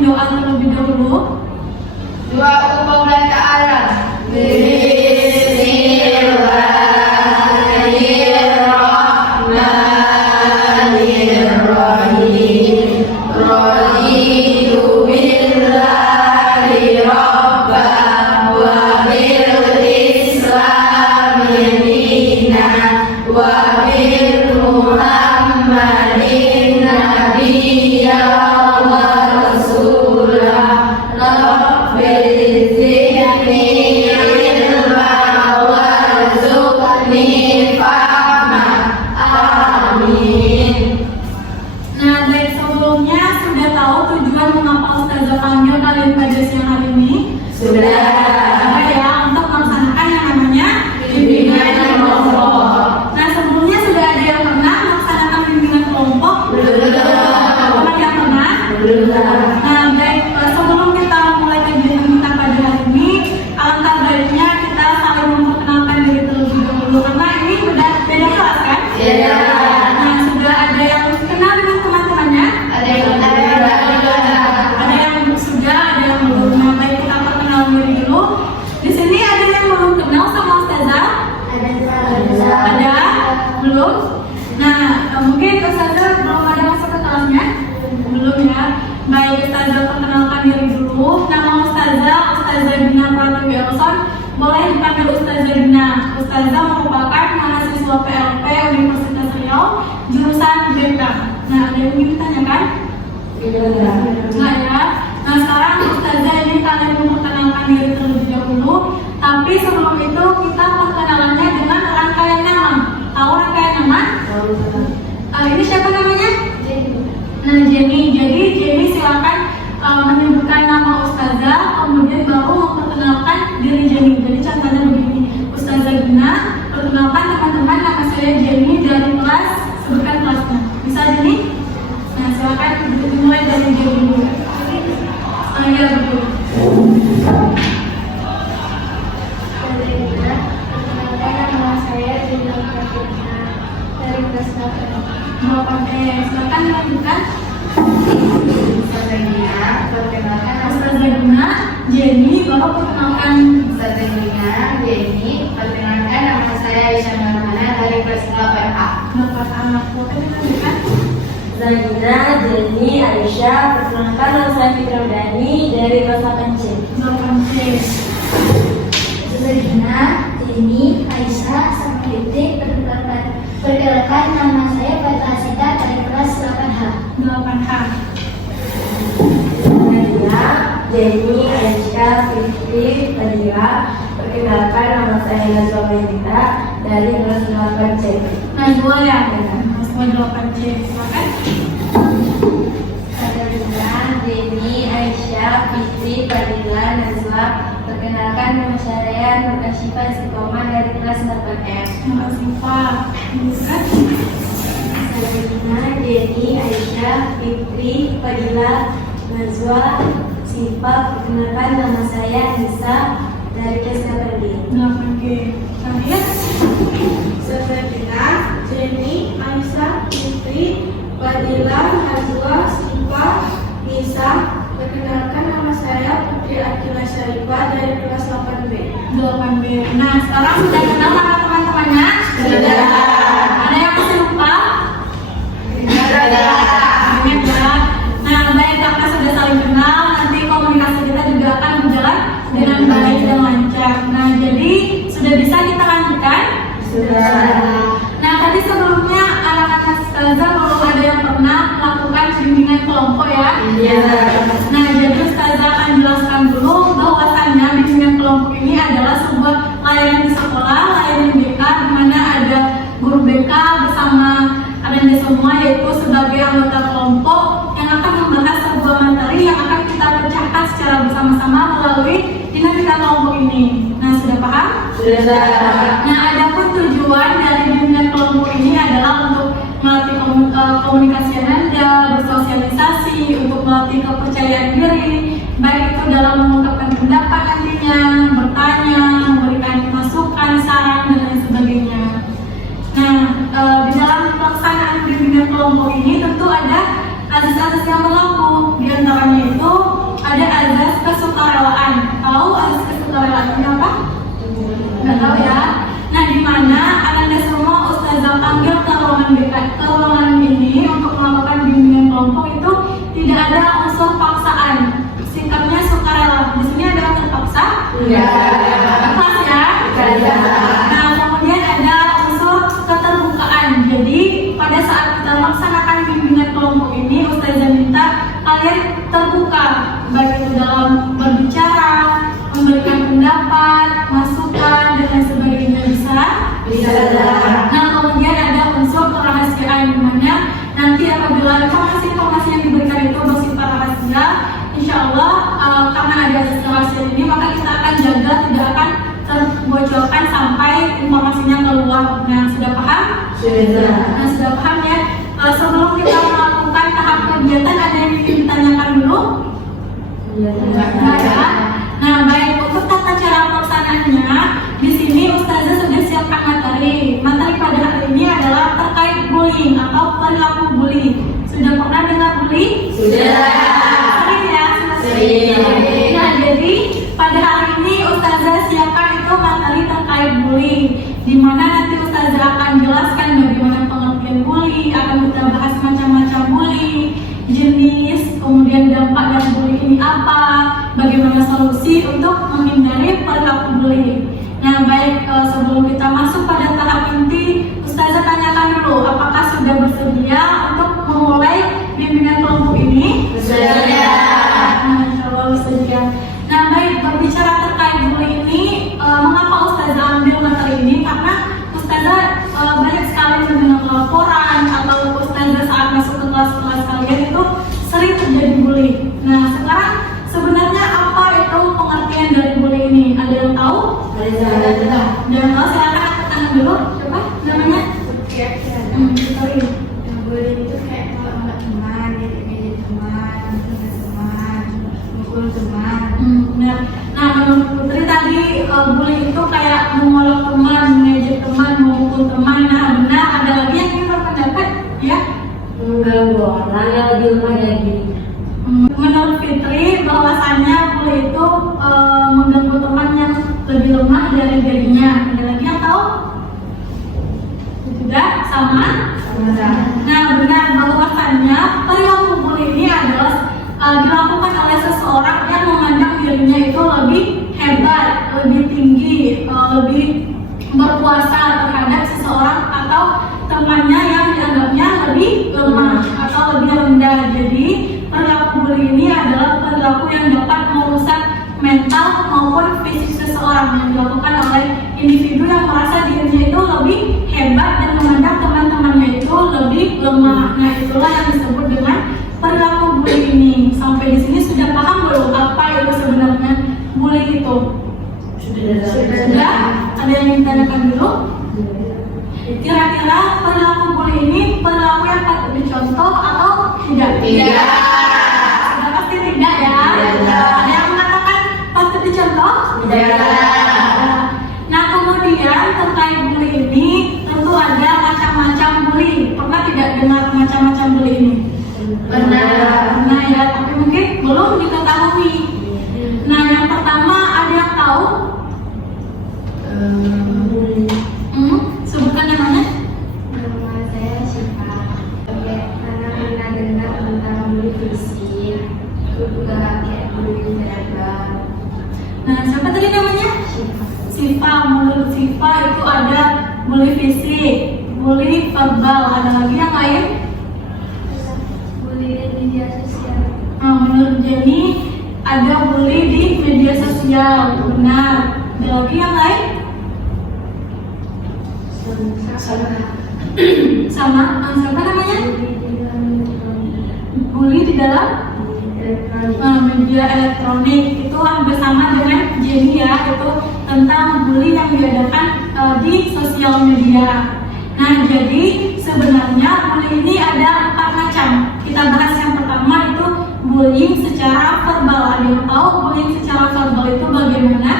memimpin doa terlebih dahulu. Doa kepada Allah. Bismillahirrahmanirrahim. Raditu billahi rabban wa bil islami dinan wa bil Muhammadin nabiyya wa rasulah. Rabbil zidni ilma warzuqni fahma. Amin. Nah, dari sebelumnya sudah tahu tujuan mengapa Ustazah panggil kalian pada siang hari ini? Sudah. Ada ya, untuk melaksanakan yang namanya Bimbingan kelompok. Nah, sebelumnya sudah ada yang pernah melaksanakan bimbingan kelompok? Belum. Apakah yang pernah? Belum. Nah, baik, sebelum kita memulai kajian kita pada hari ini, alangkah baiknya kita saling memperkenalkan diri terlebih dahulu karena ini beda kelas kan? Iya. Nah, sudah ada yang kenal dengan teman-temannya? Ada yang sudah. Ada yang sudah, ada yang belum. Nah, baik, kita perkenalan diri dulu. Di sini ada yang belum kenal sama Ustazah? Ada? Belum? Nah, mungkin Ustazah belum ada masuk ke kelasnya? Belum ya? Baik, Ustazah perkenalkan diri dulu. Nama Ustazah Dina Pratiwi Elson. Boleh dipanggil Ustazah Dina. Ustazah merupakan mahasiswa PLP Universitas Riau, jurusan BK. Nah, ada yang ingin ditanyakan? Nah ya, nah sekarang Ustazah ini kalian memperkenalkan diri terlebih dahulu. Tapi sebelum itu kita perkenalannya dengan rangkaian nama. Tahu rangkaian nama? Ini siapa namanya? Nah, Jenny. Jadi Jenny silakan menyebutkan nama Ustazah, kemudian baru memperkenalkan diri Jenny. Jadi contohnya begini, Ustazah Gina, perkenalkan teman-teman, nama saya Jenny dari kelas, sebutkan kelasnya. Bisa Jenny? Nah, silakan dimulai dari Jenny dulu. Ya, betul. Perkenalkan nama saya Dina Pratikna dari kelas 8. Silakan lanjutkan. Ustazah Dina, perkenalkan nama Ustazah Gina, Jenny, baru perkenalkan. Ustazah Dina, Jenny, perkenalkan nama saya Aisyah Marmana dari kelas 8A. Bapak anak foto lanjutkan. Zahira, Jenny, Aisyah, perkenalkan nama saya Fitri Udani dari kelas 8C. Bapak C. Dina, Jenny, Aisyah, sama Fitri, perkenalkan nama saya Fathia Sita dari kelas 8H. 8H. Zahira, Jenny, Aisyah, Fitri, Fadila, perkenalkan nama saya Nazwa Maidita dari kelas 8C. Nah, dua ya. Semua 8C. Silakan. Zahira, Jenny, Aisyah, Fitri, Fadila, Nazwa, perkenalkan nama saya Nur Asyifa Istiqomah dari kelas 8F. Terima kasih Pak. Lanjutkan. Zahira, Jenny, Aisyah, Fitri, Fadila, Nazwa, Siva, perkenalkan nama saya Nisa dari kelas 8D. 8G. Lanjut. Zahira, Jenny, Aisyah, Fitri, Fadila, Nazwa, Siva, Nisa, perkenalkan nama saya Putri Akila Syarifah dari kelas 8B. 8B. Nah, sekarang sudah kenal sama teman-temannya? Sudah. Ada yang masih lupa? Sudah. Banyak ya. Nah, baik, karena sudah saling kenal, nanti komunikasi kita juga akan berjalan dengan baik dan lancar. Nah, jadi sudah bisa kita lanjutkan? Sudah. Nah, tadi sebelumnya anak-anak Ustazah belum ada yang pernah melakukan bimbingan kelompok ya? Iya. Nah, jadi Ustazah akan jelaskan dulu bahwasannya bimbingan kelompok ini adalah sebuah layanan di sekolah, layanan BK, di mana ada guru BK bersama adanya semua, yaitu sebagai anggota kelompok yang akan membahas sebuah materi yang akan kita pecahkan secara bersama-sama melalui dinamika kelompok ini. Nah, sudah paham? Sudah. Nah, adapun tujuan dari bimbingan kelompok ini adalah untuk melatih komunikasi yang Anda, bersosialisasi, untuk melatih kepercayaan diri, baik itu dalam mengungkapkan pendapat nantinya, bertanya, memberikan masukan, saran, dan lain sebagainya. Nah, di dalam pelaksanaan bimbingan kelompok ini tentu ada asas-asas yang berlaku. Di antaranya itu ke ruangan ini untuk melakukan bimbingan kelompok itu tidak ada unsur paksaan, sikapnya sukarela. Di sini ada unsur paksa? Ikhlas ya? Nah, kemudian ada unsur keterbukaan. Jadi pada saat kita melaksanakan bimbingan kelompok ini, Ustazah minta kalian terbuka, baik itu dalam berbicara, memberikan pendapat, masukan, dan lain sebagainya. Bisa. Nah, kemudian ada unsur kerahasiaan, di mana nanti apabila informasi-informasi yang diberikan itu bersifat rahasia, insya Allah karena ada rahasia ini, maka kita akan jaga tidak akan terbocorkan sampai informasinya keluar. Nah, sudah paham? Nah, sudah paham ya? Sebelum kita melakukan tahap kegiatan, ada yang ingin ditanyakan dulu? Nah, baik, untuk tata cara pelaksanaannya, di sini Ustazah sudah siapkan materi. Materi pada hari ini adalah terkait bullying atau perilaku bully. Sudah pernah dengar bully? Sudah. Sering ya? Sering. Nah, jadi pada hari ini Ustazah siapkan itu materi terkait bully, di mana nanti Ustazah akan jelaskan bagaimana pengertian bully, akan kita bahas macam-macam bully, jenis, kemudian dampak dari bully ini apa, bagaimana solusi untuk menghindari perilaku bully. Nah, baik, sebelum kita masuk pada tahap inti, Ustazah tanyakan dulu, apakah sudah bersedia untuk memulai bimbingan kelompok ini? Bersedia. Nah, insya Allah bersedia. Nah, baik, berbicara terkait bully ini, mengapa Ustazah ambil materi ini? Karena Ustazah banyak sekali mendengar laporan atau Ustazah saat masuk ke kelas-kelas kalian itu sering terjadi bully. Nah, sekarang sebenarnya apa itu pengertian dari bully ini? Ada yang tahu? Jangan tahu, silakan angkat tangan dulu. Coba namanya? Sorry. Bully itu kayak kalau nggak teman, jadi teman, nggak teman, mukul teman. Nah, menurut Putri tadi bully itu kayak mengolok teman, mengejek teman, memukul teman. Nah, benar. Ada lagi yang ingin berpendapat? Ya? Mengganggu orang yang lebih lemah dari Menurut Fitri, bahwasannya bully itu mengganggu teman yang lebih lemah dari dirinya. Ada lagi yang tahu? Tidak? Sama? Nah, benar, bahwasannya perilaku bully ini adalah dilakukan oleh seseorang yang memandang dirinya itu lebih hebat, lebih tinggi, lebih berkuasa terhadap seseorang atau temannya yang dianggapnya lebih lemah atau lebih rendah. Jadi perilaku bully ini adalah perilaku yang dapat merusak mental maupun fisik seseorang yang dilakukan oleh individu yang merasa dirinya itu lebih hebat dan memandang teman-temannya itu lebih lemah. Nah, itulah yang disebut dengan perilaku bully ini. Sampai di sini sudah paham belum apa itu sebenarnya bully itu? Sudah? Ada yang ingin tanyakan dulu? Kira-kira perilaku bully ini perilaku yang patut dicontoh atau tidak? Tidak. Sudah pasti tidak ya? Ada yang mengatakan patut dicontoh? Tidak. Nah, kemudian terkait bully ini tentu ada macam-macam bully. Pernah tidak dengar macam-macam bully ini? Pernah. Nah ya, tapi mungkin belum diketahui. Nah, yang pertama ada yang tahu? Sebutkan namanya. Nama saya Syifa. Karena pernah dengar tentang bully fisik, juga kayak bully verbal. Nah, siapa tadi namanya? Syifa. Menurut Syifa itu ada bully fisik, bully verbal. Ada lagi yang lain? Bully di media sosial. Nah, menurut Jenny ada bully di media sosial. Benar. Ada lagi yang lain? Sama. Siapa namanya? Bully di dalam media elektronik. Itu hampir sama dengan Jenny ya. Itu tentang bully yang diadakan di sosial media. Nah, jadi sebenarnya bully ini ada 4 macam. Kita bahas yang pertama itu bullying secara verbal. Ada yang tahu bullying secara verbal itu bagaimana?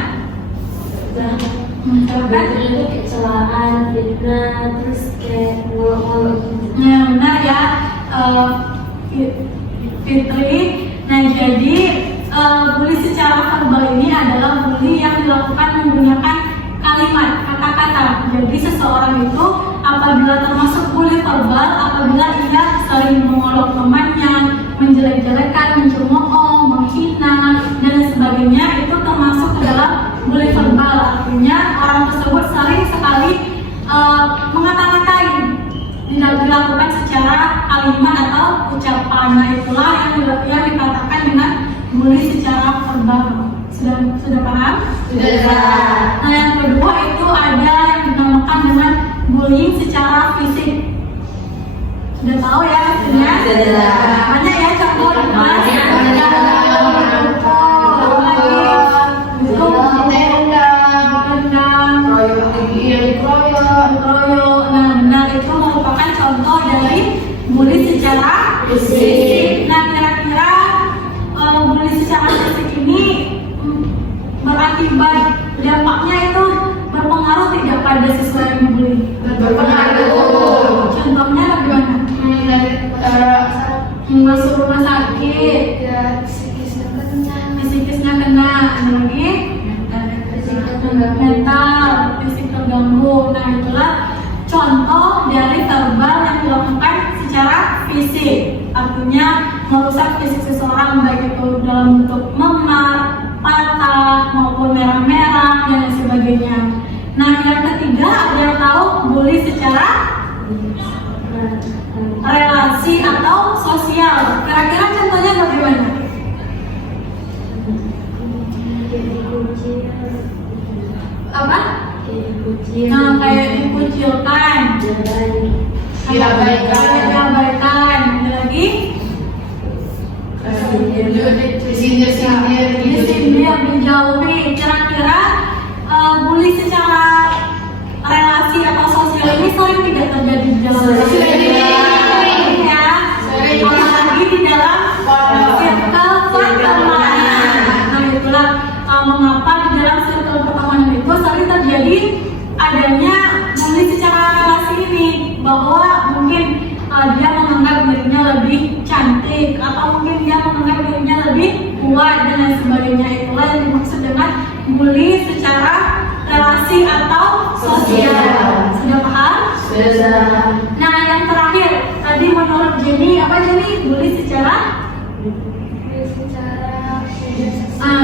Itu kecelakaan, fitnah, terus kayak ngolok-ngolok. Nah, benar ya, Fitri. Nah, jadi bully secara verbal ini adalah bully yang dilakukan menggunakan kalimat, kata-kata. Jadi seseorang itu apabila termasuk bully verbal apabila ia sering mengolok temannya, menjelek-jelekan, mencemooh, menghina dan sebagainya, itu termasuk ke dalam bully verbal. Artinya orang tersebut sering sekali mengata-ngatain, dilakukan secara kalimat atau ucapan. Nah, itulah yang dikatakan dengan bully secara verbal. Sudah paham? Sudah. Nah, yang kedua itu ada yang dinamakan dengan bullying secara fisik. Sudah tahu ya maksudnya? Sudah. Banyak ya contoh di kelas. Nah, benar, itu merupakan contoh dari bully secara fisik. Nah, kira-kira bully secara fisik ini berakibat dampaknya itu berpengaruh tidak pada siswa yang dibully? Berpengaruh. Contohnya bagaimana? Masuk rumah sakit, psikisnya kena, ada lagi mental, fisik terganggu. Nah, itulah contoh dari verbal yang dilakukan secara fisik. Artinya merusak fisik seseorang, baik itu dalam bentuk memar, patah, maupun merah-merah dan sebagainya. Nah, yang ketiga ada yang tahu bully secara relasi atau sosial. Kira-kira contohnya bagaimana? Apa? Nah, kayak dikucilkan, diabaikan, ada lagi disindir, dijauhi. Kira-kira bully secara relasi atau sosial ini sering tidak terjadi di dalam ya, apalagi di dalam circle pertemanan. Nah, itulah mengapa di dalam circle pertemanan itu sering terjadi adanya bully secara relasi ini, bahwa mungkin dia menganggap dirinya lebih cantik atau mungkin dia menganggap dirinya lebih kuat dan lain sebagainya. Itulah yang dimaksud dengan bully secara relasi atau sosial. Sudah paham? Sudah. Nah, yang terakhir tadi menurut Jenny, apa Jenny? Bully secara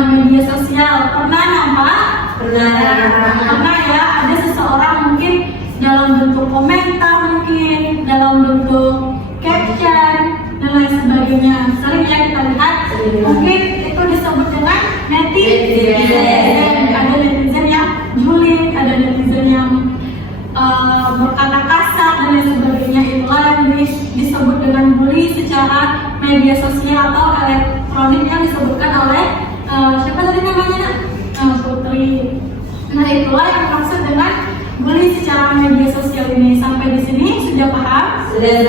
media sosial. Pernah nampak? Pernah ya, ada seseorang mungkin dalam bentuk komentar, mungkin dalam bentuk caption dan lain sebagainya. Sering ya kita lihat, mungkin itu disebut dengan netizen. Ada netizen yang julid, ada netizen yang berkata kasar dan lain sebagainya. Itulah yang disebut dengan bully secara media sosial atau elektronik yang disebutkan oleh siapa tadi namanya? Putri. Nah, itulah yang dimaksud dengan bully secara media sosial ini. Sampai di sini sudah paham? Sudah.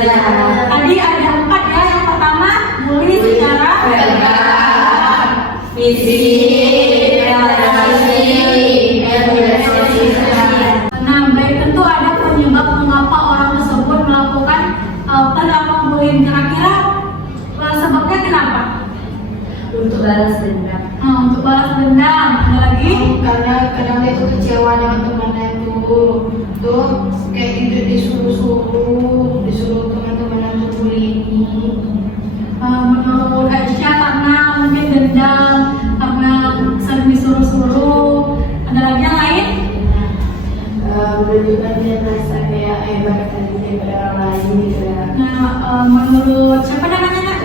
Tadi ada 4 ya. Yang pertama bully secara fisik, Nah, baik, tentu ada penyebab mengapa orang tersebut melakukan perilaku bullying. Kira-kira sebabnya kenapa? untuk balas dendam. Untuk balas dendam. Ada lagi? Karena kadang dia tuh kecewa dengan temannya tuh kayak gitu, disuruh teman-teman untuk bully ini. Menurut Aisyah karena mungkin dendam, karena sering disuruh-suruh. Ada lagi yang lain? Menunjukkan dia merasa kayak hebat daripada orang lain gitu ya. Nah, menurut siapa namanya?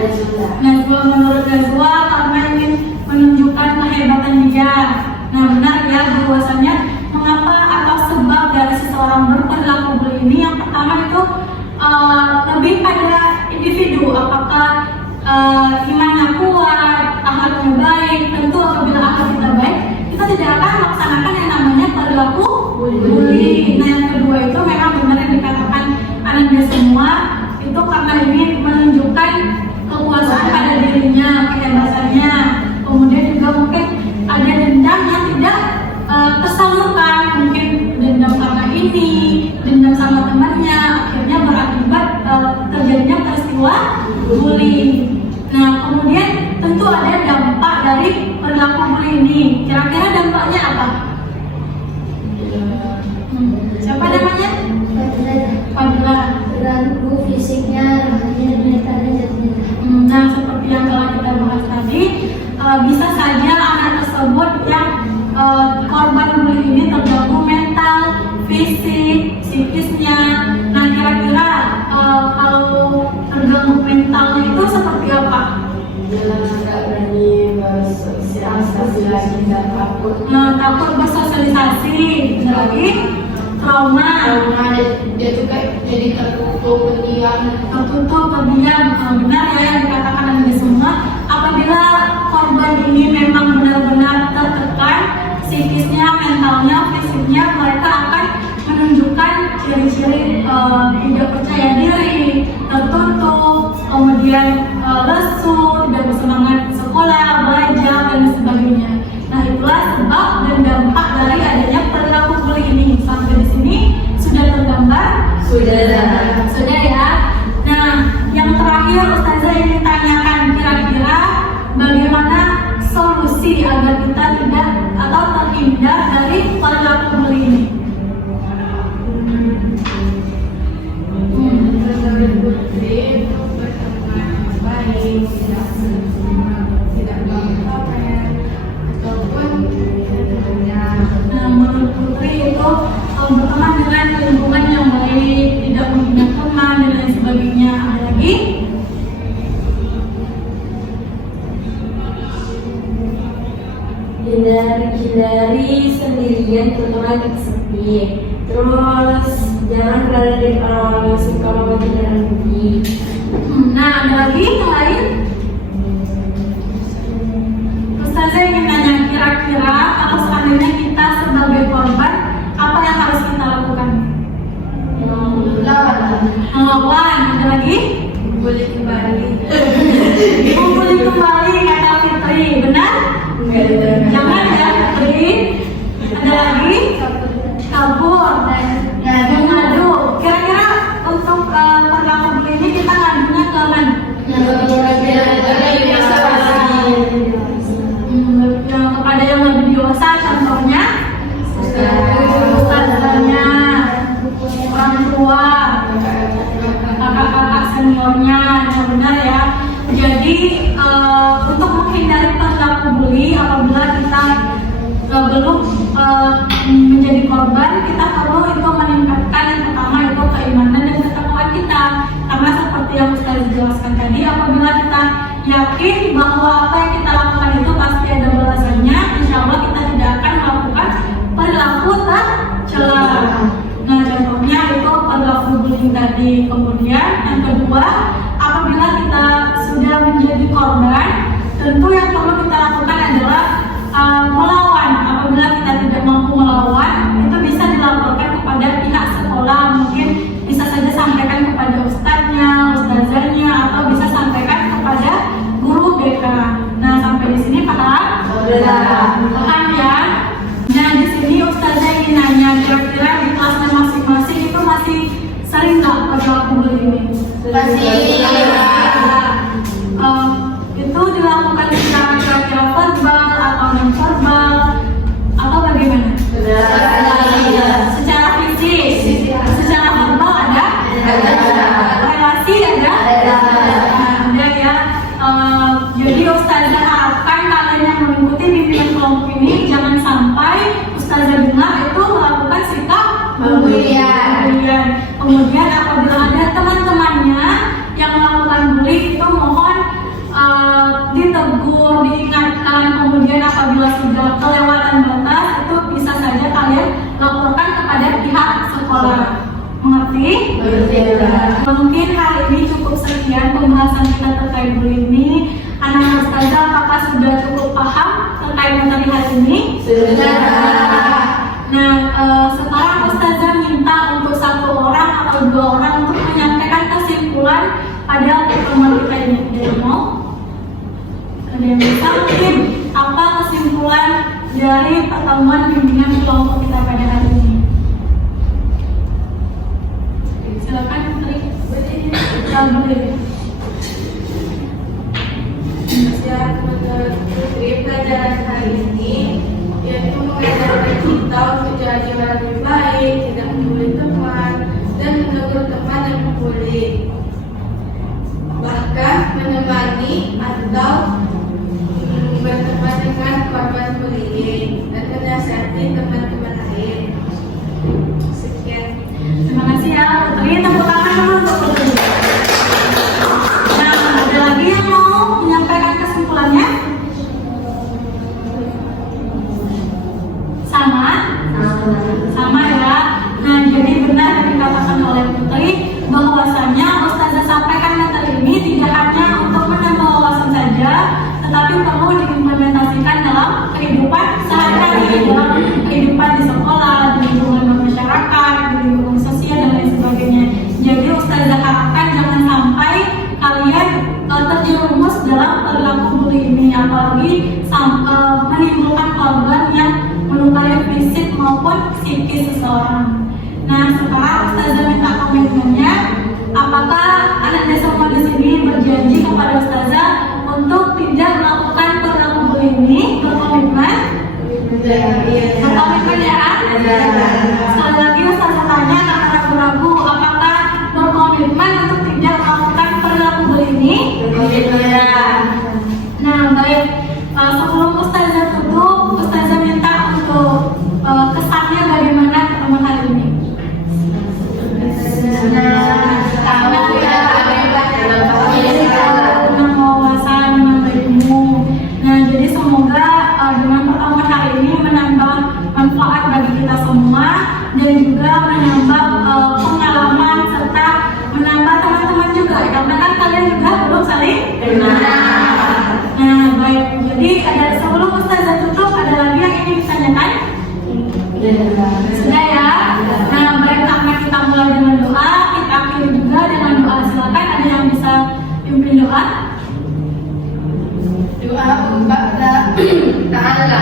Najwa. Menurut Najwa karena ingin menunjukkan kehebatan dia. Nah, benar ya, bahwasanya mengapa atau sebab dari seseorang berperilaku bully ini, yang pertama itu lebih pada individu, apakah imannya kuat, akhlaknya baik. Tentu apabila akhlak kita baik, kita tidak akan melaksanakan yang namanya perilaku bully. Nah, yang kedua itu memang benar yang dikatakan Ananda semua, itu karena ini menunjukkan kekuasaan pada dirinya, kehebatannya. Kemudian juga mungkin ada dendam yang tidak tersalurkan, mungkin dendam karena ini, dendam sama temannya, akhirnya berakibat terjadinya peristiwa bully. Nah, kemudian tentu ada dampak dari perilaku bully ini. Kira-kira dampaknya apa? Siapa namanya? apabila terganggu fisiknya, rohaninya, mentalnya, jadinya. Nah, seperti yang telah kita bahas tadi, bisa saja anak tersebut yang korban bully ini terganggu mental, fisik, psikisnya. Nah, kira-kira kalau terganggu mentalnya itu seperti apa? Dia nggak berani bersosialisasi lagi dan takut. Nah, takut bersosialisasi, lagi trauma, Dia tuh kayak jadi tertutup, pendiam. tertutup, pendiam. Benar ya yang dikatakan oleh semua. Apabila korban ini memang benar-benar tertekan psikisnya, mentalnya, fisiknya, mereka akan menunjukkan ciri-ciri tidak percaya diri, tertutup, kemudian lesu, tidak bersemangat sekolah, belajar, dan sebagainya. Nah, itulah sebab dan dampak dari adanya perilaku bully ini. Sampai di sini sudah tergambar? Sudah ya. Nah, yang terakhir Ustazah ingin tanyakan, kira-kira bagaimana solusi agar kita tidak atau terhindar dari perilaku bully ini? Putri untuk berteman baik, tidak melakukan ataupun Nah, menurut Putri itu berteman dengan lingkungan yang baik, tidak menghina teman dan lain sebagainya. Ada lagi? Hindari sendirian, terutama di sepi. Terus jangan berada di orang-orang yang suka membagi dan rugi. Nah, ada lagi yang lain? Ustazah ingin nanya, kira-kira kalau seandainya kita sebagai korban, apa yang harus kita lakukan? Melawan. Ada lagi? boleh kembali. Kumpulin kembali kata Fitri, benar? Jangan ya Fitri. Ada lagi? Kabur. Mengadu. Kira-kira untuk perilaku bully ini kita ngadunya ke mana? Kepada yang lebih dewasa, contohnya ustazahnya, orang tua, kakak-kakak seniornya. Yang benar ya. Jadi untuk menghindari perilaku bully, apabila kita belum menjadi korban, kita perlu itu meningkatkan yang pertama itu keimanan dan ketakwaan kita. Karena seperti yang Ustaz jelaskan tadi, apabila kita yakin bahwa apa yang kita lakukan itu pasti ada balasannya, insya Allah kita tidak akan melakukan perilaku tercela. Nah, contohnya itu perilaku bullying tadi. Kemudian yang kedua, apabila kita sudah menjadi korban, tentu yang perlu kita lakukan adalah melawan. Apabila kita tidak mampu melawan, itu bisa dilaporkan kepada pihak sekolah. Mungkin bisa saja sampaikan kepada ustadznya, ustazahnya, atau bisa sampaikan kepada guru BK. Nah, sampai di sini paham? Paham ya? Nah, di sini ustazah ingin nanya, kira-kira di kelasnya masing-masing itu masih sering nggak perilaku bully ini? Itu dilakukan secara kira-kira verbal atau non verbal atau bagaimana? Secara fisik, secara verbal ada? Relasi ada? Ada ya. Jadi ustazah harapkan kalian yang mengikuti bimbingan kelompok ini jangan sampai ustazah dengar itu melakukan sikap bully. Kemudian apabila ada teman-temannya yang melakukan bully, itu mohon ditegur, diingatkan. Kemudian apabila sudah kelewatan batas, itu bisa saja kalian laporkan kepada pihak sekolah. Mengerti? Mungkin hari ini cukup sekian pembahasan kita terkait bully ini. Anak ustazah apakah sudah cukup paham terkait materi hari ini? Nah, sekarang ustazah minta untuk satu orang atau dua orang untuk menyampaikan kesimpulan pada pertemuan kita ini. Ada yang mau? Ada yang bisa mungkin apa kesimpulan dari pertemuan bimbingan kelompok kita pada hari ini? Silakan Putri. Boleh. Menurut Putri, pelajaran hari ini yaitu mengajarkan kita untuk jadi orang lebih baik, tidak membuli teman, dan menegur dari teman-teman lain. Sekian. Terima kasih ya Putri, tepuk tangan dulu untuk Putri. Nah, ada lagi yang mau menyampaikan kesimpulannya? Sama? Sama ya. Nah, jadi benar yang dikatakan oleh Putri bahwasanya Ustazah sampaikan materi ini tidak hanya untuk menambah wawasan saja, tetapi perlu diimplementasikan dalam kehidupan sehari-hari, dalam kehidupan di sekolah, di lingkungan masyarakat, di lingkungan sosial dan lain sebagainya. Jadi Ustazah harapkan jangan sampai kalian terjerumus dalam perilaku bully ini, apalagi menimbulkan korban yang melukai fisik maupun psikis seseorang. Nah, sekarang Ustazah minta komitmennya. Apakah anak semua di sini berjanji kepada Ustazah untuk tidak melakukan perilaku bully ini? Berkomitmen? Berkomitmen ya? Sekali lagi Ustazah tanya karena ragu-ragu, apakah berkomitmen untuk tidak melakukan perilaku bully ini? Berkomitmen. Nah, baik. Sebelum Ustazah tutup, Ustazah minta untuk kesannya bagaimana pertemuan hari ini? Nah, jadi semoga dengan pertemuan hari ini menambah manfaat bagi kita semua dan juga menambah pengalaman serta menambah teman-teman juga, karena kan kalian juga belum saling kenal. Nah, baik. Jadi ada sebelum Ustazah tutup, ada lagi yang ingin ditanyakan? Sudah ya? Nah, baik, karena kita mulai dengan doa, kita akhiri juga dengan doa. Silakan, ada yang bisa pimpin doa? Doa untuk Ta'ala.